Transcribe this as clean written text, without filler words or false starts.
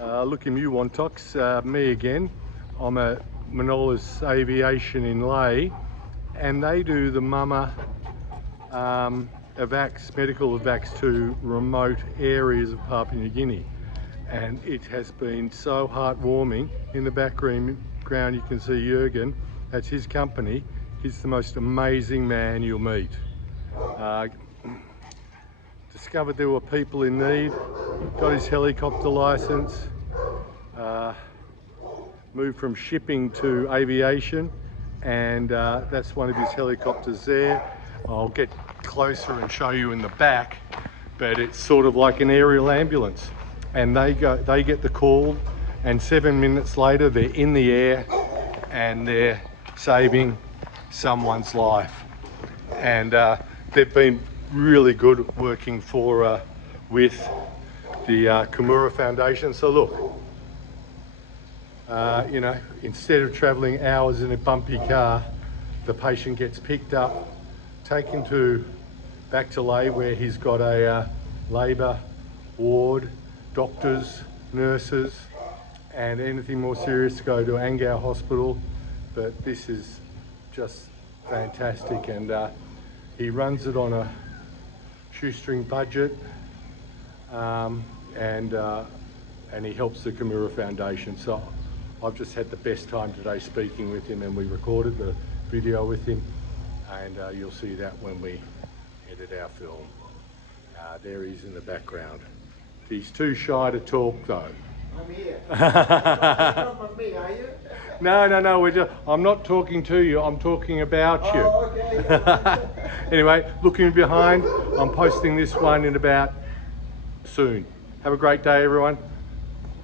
Lukim, Wantoks, me again. I'm at Manolos Aviation in Lae, and they do the mama medical evacs to remote areas of Papua New Guinea. And it has been so heartwarming. In the background you can see Jurgen, that's his company. He's the most amazing man you'll meet. Discovered there were people in need, got his helicopter license, moved from shipping to aviation, and that's one of his helicopters there. I'll get closer and show you in the back, but it's sort of like an aerial ambulance, and they get the call, and 7 minutes later they're in the air and they're saving someone's life. And they've been really good working with the Kimura Foundation. So look, you know, instead of traveling hours in a bumpy car, the patient gets picked up, taken back to Lae, where he's got a labour ward, doctors, nurses, and anything more serious go to Angao Hospital. But this is just fantastic, and he runs it on a shoestring budget, and he helps the Kimura Foundation. So I've just had the best time today speaking with him, and we recorded the video with him, and you'll see that when we edit our film. There he is in the background. He's too shy to talk though. I'm here. Not me, are you? No, I'm not talking to you, I'm talking about you. Oh, okay. Anyway, looking behind, I'm posting this one in about soon. Have a great day, everyone.